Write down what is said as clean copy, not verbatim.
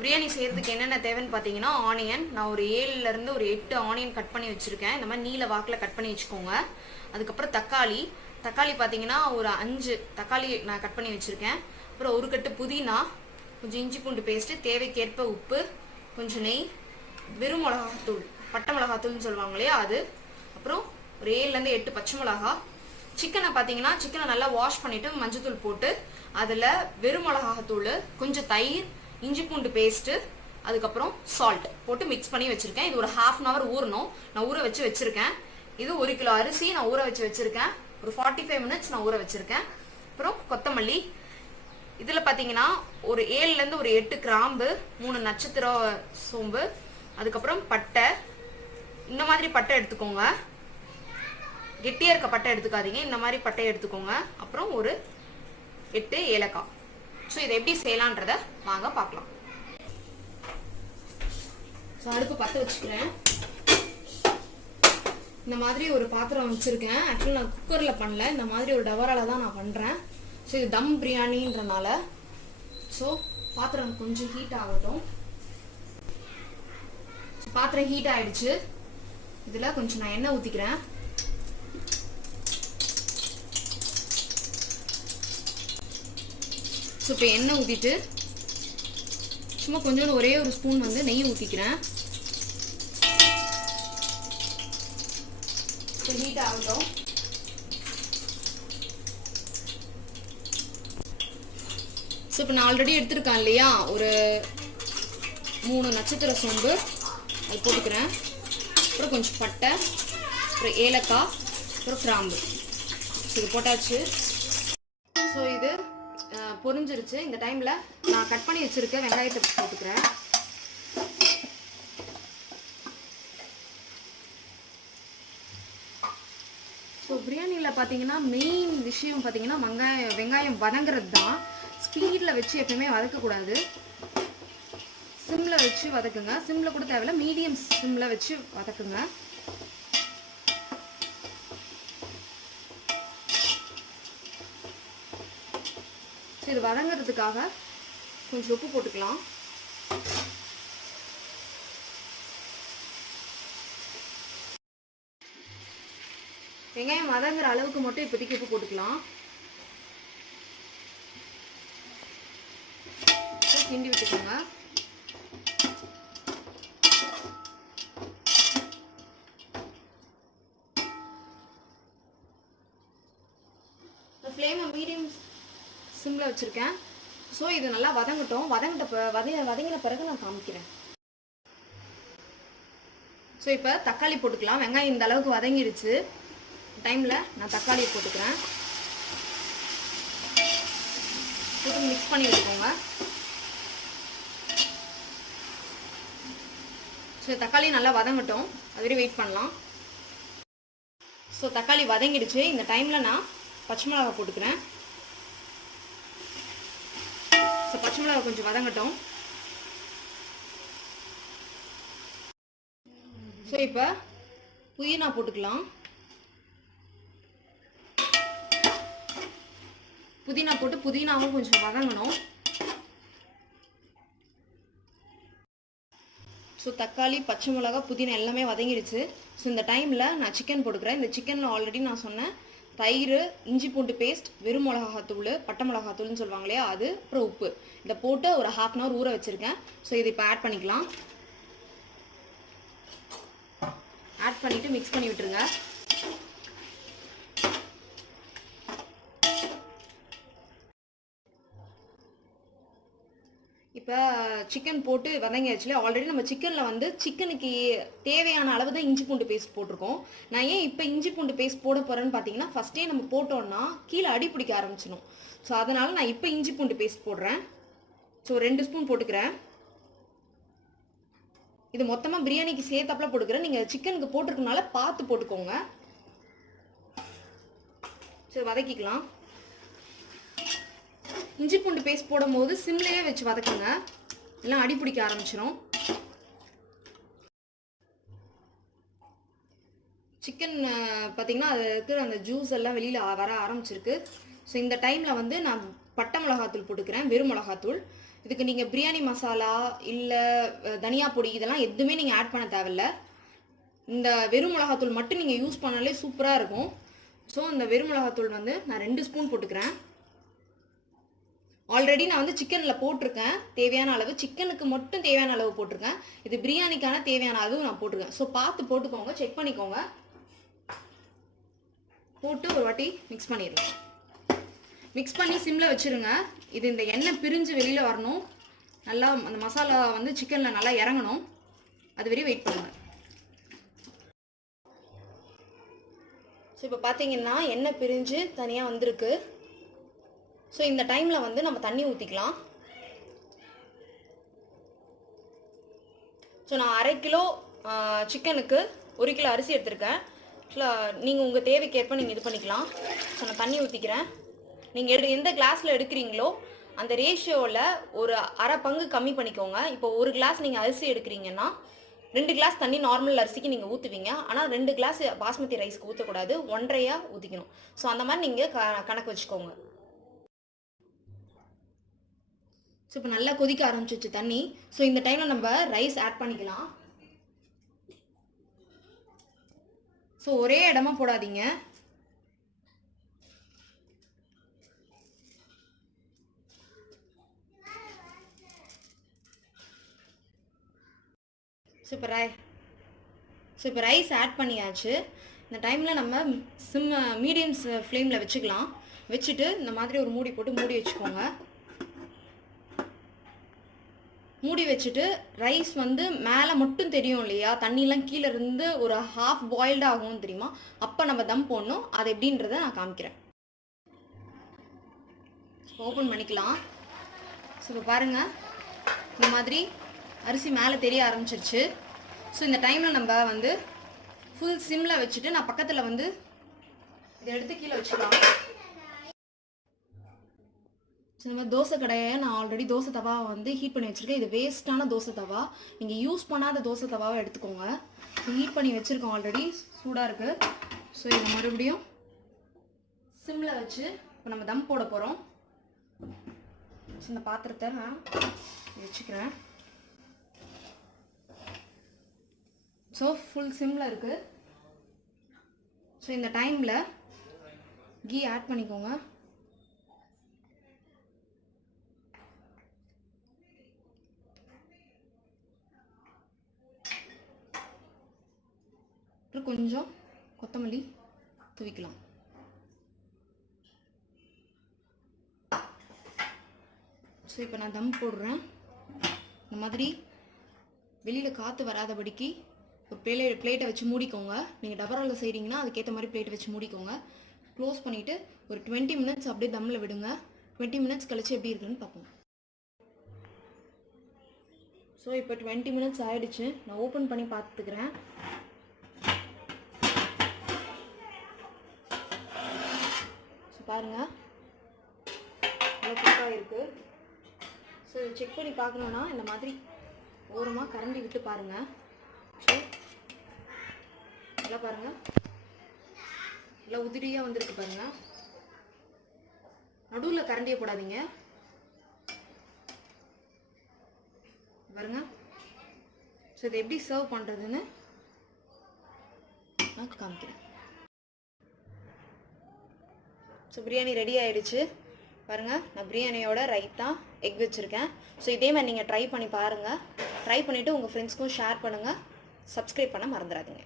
பிரியாணி செய்கிறதுக்கு என்னென்ன தேவைன்னு பார்த்தீங்கன்னா ஆனியன் நான் ஒரு 7லேருந்து ஒரு 8 ஆனியன் கட் பண்ணி வச்சுருக்கேன். இந்த மாதிரி நீல வாக்கில் கட் பண்ணி வச்சுக்கோங்க. அதுக்கப்புறம் தக்காளி பார்த்தீங்கன்னா ஒரு 5 தக்காளி நான் கட் பண்ணி வச்சுருக்கேன். அப்புறம் ஒரு கட்டு புதினா, கொஞ்சம் இஞ்சி பூண்டு பேஸ்ட்டு, தேவைக்கேற்ப உப்பு, கொஞ்சம் நெய், வெறும் மிளகாத்தூள், பட்டை மிளகாத்தூள்னு சொல்லுவாங்க இல்லையா அது, அப்புறம் ஒரு 7லேருந்து 8 பச்சை மிளகா. சிக்கனை பார்த்தீங்கன்னா சிக்கனை நல்லா வாஷ் பண்ணிவிட்டு மஞ்சத்தூள் போட்டு அதில் வெறும் மிளகாத்தூள், கொஞ்சம் தயிர், இஞ்சி பூண்டு பேஸ்ட்டு, அதுக்கப்புறம் சால்ட் போட்டு மிக்ஸ் பண்ணி வச்சுருக்கேன். இது ஒரு ½ அன் ஹவர் ஊறணும். நான் ஊற வச்சுருக்கேன். இது 1 கிலோ அரிசி நான் ஊற வச்சுருக்கேன். ஒரு 45 மினிட்ஸ் நான் ஊற வச்சுருக்கேன். அப்புறம் கொத்தமல்லி, இதில் பார்த்தீங்கன்னா ஒரு 7லேருந்து ஒரு 8 கிராம்பு, 3 நட்சத்திர சோம்பு, அதுக்கப்புறம் பட்டை. இந்த மாதிரி பட்டை எடுத்துக்கோங்க, கெட்டியாக இருக்க பட்டை எடுத்துக்காதீங்க, இந்த மாதிரி பட்டை எடுத்துக்கோங்க. அப்புறம் ஒரு 8 ஏலக்காய். ஸோ இதை எப்படி செய்யலான்றத வாங்க பார்க்கலாம். ஸோ அடுப்பு பற்ற வச்சுக்கிறேன். இந்த மாதிரி ஒரு பாத்திரம் வச்சுருக்கேன். ஆக்சுவலி நான் குக்கரில் பண்ணல, இந்த மாதிரி ஒரு டவரால் தான் நான் பண்ணுறேன். ஸோ இது தம் பிரியாணின்றனால. ஸோ பாத்திரம் கொஞ்சம் ஹீட் ஆகட்டும். பாத்திரம் ஹீட் ஆகிடுச்சு. இதில் கொஞ்சம் நான் எண்ணெய் ஊற்றிக்கிறேன். ஸோ இப்போ எண்ணெய் ஊற்றிட்டு சும்மா கொஞ்சோண்டு ஒரே ஒரு ஸ்பூன் வந்து நெய் ஊற்றிக்கிறேன். ஸோ ஹீட் ஆகட்டும். ஸோ இப்போ நான் ஆல்ரெடி எடுத்துருக்கேன் இல்லையா, ஒரு 3 நட்சத்திர சோம்பு அது போட்டுக்கிறேன். அப்புறம் கொஞ்சம் பட்டை, அப்புறம் ஏலக்காய், அப்புறம் கிராம்பு. ஸோ இது போட்டாச்சு. ஸோ இது பொரிஞ்சிருச்சு. இந்த டைமில் நான் கட் பண்ணி வச்சுருக்க வெங்காயத்தை போட்டுக்கிறேன். ஸோ பிரியாணியில் பார்த்தீங்கன்னா மெயின் விஷயம் பார்த்தீங்கன்னா வெங்காயம் வதங்கிறது தான். ஸ்பீடில் வச்சு எப்பவுமே வதக்கக்கூடாது. சிம்மில் வச்சு வதக்குங்க. சிம்மில் கூட தேவையில்ல, மீடியம் சிம்மில் வச்சு வதக்குங்க. இது வதங்கிறதுக்காக கொஞ்சம் உப்பு போட்டுக்கலாம். வெங்காயம் வதங்குற அளவுக்கு மட்டும் இப்போதைக்கு உப்பு போட்டுக்கலாம். கிண்டி விட்டுக்கோங்க. ஃப்ளேமை மீடியம் சிம்மில் வச்சுருக்கேன். ஸோ இது நல்லா வதங்கட்டும். வதங்கின பிறகு நான் காமிக்கிறேன். ஸோ இப்போ தக்காளி போட்டுக்கலாம். வெங்காயம் இந்த அளவுக்கு வதங்கிடுச்சு. டைமில் நான் தக்காளியை போட்டுக்கிறேன். போட்டு மிக்ஸ் பண்ணி விட்டுக்கோங்க. ஸோ தக்காளி நல்லா வதங்கட்டும், அதுவரை வெயிட் பண்ணலாம். ஸோ தக்காளி வதங்கிடுச்சு. இந்த டைமில் நான் பச்சை மிளகாய் போட்டுக்கிறேன். ஸோ பச்சை மிளகாய் கொஞ்சம் வதங்கட்டும். ஸோ இப்போ புதினா போட்டுக்கலாம். புதினா போட்டு புதினாவும் கொஞ்சம் வதங்கணும். ஸோ தக்காளி, பச்சை மிளகாய், புதினா எல்லாமே வதங்கிடுச்சு. ஸோ இந்த டைமில் நான் சிக்கன் போட்டுக்கிறேன். இந்த சிக்கனில் ஆல்ரெடி நான் சொன்னேன் தயிர், இஞ்சி பூண்டு பேஸ்ட், வெறும் மிளகாத்தூள், பட்டை மிளகாத்தூள்னு சொல்லுவாங்க இல்லையா அது, அப்புறம் உப்பு, இதை போட்டு ஒரு ½ அன் ஹவர் ஊற வச்சுருக்கேன். ஸோ இதை இப்போ ஆட் பண்ணிக்கலாம். ஆட் பண்ணிவிட்டு மிக்ஸ் பண்ணி விட்டுருங்க. இப்போ சிக்கன் போட்டு வதங்கியாச்சுல. ஆல்ரெடி நம்ம சிக்கனில் வந்து சிக்கனுக்கு தேவையான அளவு தான் இஞ்சி பூண்டு பேஸ்ட் போட்டிருக்கோம். நான் ஏன் இப்போ இஞ்சி பூண்டு பேஸ்ட் போட போகிறேன்னு பார்த்தீங்கன்னா, ஃபஸ்ட்டே நம்ம போட்டோன்னா கீழே அடி பிடிக்க ஆரம்பிச்சிடும். ஸோ அதனால் நான் இப்போ இஞ்சி பூண்டு பேஸ்ட் போடுறேன். ஸோ 2 ஸ்பூன் போட்டுக்கிறேன். இது மொத்தமாக பிரியாணிக்கு சேர்த்தாப்பில் போட்டுக்கிறேன். நீங்கள் சிக்கனுக்கு போட்டிருக்கனால பார்த்து போட்டுக்கோங்க. சரி வதக்கிக்கலாம். இஞ்சி பூண்டு பேஸ்ட் போடும்போது சிம்லேயே வச்சு வதக்குங்க, எல்லாம் அடி பிடிக்க ஆரம்பிச்சிடும். சிக்கன் பார்த்தீங்கன்னா அது இருக்கிற அந்த ஜூஸ் எல்லாம் வெளியில் வர ஆரம்பிச்சிருக்கு. ஸோ இந்த டைமில் வந்து நான் பட்டை மிளகாத்தூள் போட்டுக்கிறேன், வெறும் மிளகாத்தூள். இதுக்கு நீங்கள் பிரியாணி மசாலா இல்லை தனியா பொடி இதெல்லாம் எதுவுமே நீங்கள் ஆட் பண்ண தேவையில்ல. இந்த வெறும் மிளகாத்தூள் மட்டும் நீங்கள் யூஸ் பண்ணாலே சூப்பராக இருக்கும். ஸோ இந்த வெறும் மிளகாத்தூள் வந்து நான் 2 ஸ்பூன் போட்டுக்கிறேன். ஆல்ரெடி நான் வந்து சிக்கனில் போட்டிருக்கேன் தேவையான அளவு, சிக்கனுக்கு மட்டும் தேவையான அளவு போட்டிருக்கேன். இது பிரியாணிக்கான தேவையான அளவு நான் போட்டிருக்கேன். ஸோ பார்த்து போட்டுக்கோங்க, செக் பண்ணிக்கோங்க. போட்டு ஒரு வாட்டி மிக்ஸ் பண்ணிடுங்க. மிக்ஸ் பண்ணி சிம்மில் வச்சுருங்க. இது இந்த எண்ணெய் பிரிஞ்சு வெளியில் வரணும், நல்லா அந்த மசாலா வந்து சிக்கனில் நல்லா இறங்கணும். அது வரையும் வெயிட் பண்ணுங்கள். ஸோ இப்போ பார்த்தீங்கன்னா எண்ணெய் பிரிஞ்சு தனியாக வந்திருக்கு. ஸோ இந்த டைமில் வந்து நம்ம தண்ணி ஊற்றிக்கலாம். ஸோ நான் 1/2 கிலோ சிக்கனுக்கு 1 கிலோ அரிசி எடுத்திருக்கேன். நீங்கள் உங்கள் தேவைக்கேற்ப நீங்கள் இது பண்ணிக்கலாம். ஸோ நான் தண்ணி ஊற்றிக்கிறேன். நீங்கள் எந்த கிளாஸில் எடுக்கிறீங்களோ அந்த ரேஷியோவில் ஒரு 1/2 பங்கு கம்மி பண்ணிக்கோங்க. இப்போ 1 கிளாஸ் நீங்கள் அரிசி எடுக்கிறீங்கன்னா 2 கிளாஸ் தண்ணி நார்மல் அரிசிக்கு நீங்கள் ஊற்றுவீங்க. ஆனால் 2 கிளாஸ் பாஸ்மதி ரைஸ்க்கு ஊற்றக்கூடாது, 1.5 ஊற்றிக்கணும். ஸோ அந்த மாதிரி நீங்கள் கணக்கு வச்சுக்கோங்க. ஸோ இப்போ நல்லா கொதிக்க ஆரம்பிச்சிச்சு தண்ணி. ஸோ இந்த டைமில் நம்ம ரைஸ் ஆட் பண்ணிக்கலாம். ஸோ ஒரே இடமா போடாதீங்க. ஸோ இப்போ ரைஸ் ஆட் பண்ணியாச்சு. இந்த டைமில் நம்ம மீடியம் ஃப்ளேமில் வச்சுக்கலாம். வச்சுட்டு இந்த மாதிரி ஒரு மூடி போட்டு மூடி வச்சுக்கோங்க. மூடி வச்சுட்டு ரைஸ் வந்து மேலே மட்டும் தெரியும் இல்லையா, தண்ணியெலாம் கீழே இருந்து ஒரு ஹாஃப் பாயில்டு ஆகும்னு தெரியுமா, அப்போ நம்ம தம் போடணும். அது எப்படின்றத நான் காமிக்கிறேன். ஓப்பன் பண்ணிக்கலாம். ஸோ இப்போ பாருங்கள், இந்த மாதிரி அரிசி மேலே தெரிய ஆரம்பிச்சிருச்சு. ஸோ இந்த டைமில் நம்ம வந்து ஃபுல் சிம்மில் வச்சுட்டு நான் பக்கத்தில் வந்து இதை எடுத்து கீழே வச்சுக்கலாம். ஸோ இந்த மாதிரி தோசை கடையை நான் ஆல்ரெடி தோசை தவாவை வந்து ஹீட் பண்ணி வச்சுருக்கேன். இது வேஸ்ட்டான தோசை தவா, நீங்கள் யூஸ் பண்ணாத தோசை தவாவை எடுத்துக்கோங்க. ஹீட் பண்ணி வச்சுருக்கோம், ஆல்ரெடி சூடாக இருக்குது. ஸோ இதை மறுபடியும் சிம்மில் வச்சு இப்போ நம்ம தம் போட போகிறோம். ஸோ இந்த பாத்திரத்தை நான் வச்சுக்கிறேன். ஸோ ஃபுல் சிம்மில் இருக்குது. ஸோ இந்த டைமில் கீ ஆட் பண்ணிக்கோங்க. கொஞ்சம் கொத்தமல்லி தூவிக்கலாம். ஸோ இப்போ நான் தம் போடுறேன். இந்த மாதிரி வெளியில் காற்று வராதபடிக்கு ஒரு பிளேட்டை வச்சு மூடிக்கோங்க. நீங்கள் டபராவில் செய்கிறீங்கன்னா அதுக்கேற்ற மாதிரி பிளேட்டை வச்சு மூடிக்கோங்க. க்ளோஸ் பண்ணிவிட்டு ஒரு 20 மினிட்ஸ் அப்படியே தம்மில் விடுங்க. 20 மினிட்ஸ் கழிச்சு எப்படி இருக்குன்னு பார்ப்போம். ஸோ இப்போ 20 மினிட்ஸ் ஆகிடுச்சு. நான் ஓப்பன் பண்ணி பார்த்துக்கிறேன். ஸோ பாருங்கள், நல்லா குக்காக இருக்குது. ஸோ செக் பண்ணி பார்க்கணுன்னா இந்த மாதிரி ஓரமாக கரண்டி விட்டு பாருங்கள். ஸோ நல்லா பாருங்கள், நல்லா உதிரியாக வந்திருக்கு பாருங்கள். நடுவில் கரண்டியை போடாதீங்க பாருங்க. ஸோ இதை எப்படி சர்வ் பண்ணுறதுன்னு நான் காமிக்கிறேன். ஸோ பிரியாணி ரெடி ஆகிடுச்சு பாருங்கள். நான் பிரியாணியோட ரைத்தா எக் வச்சுருக்கேன். ஸோ இதே மாதிரி நீங்கள் ட்ரை பண்ணி பாருங்கள். ட்ரை பண்ணிவிட்டு உங்கள் ஃப்ரெண்ட்ஸ்க்கும் ஷேர் பண்ணுங்கள். சப்ஸ்கிரைப் பண்ண மறந்துடாதீங்க.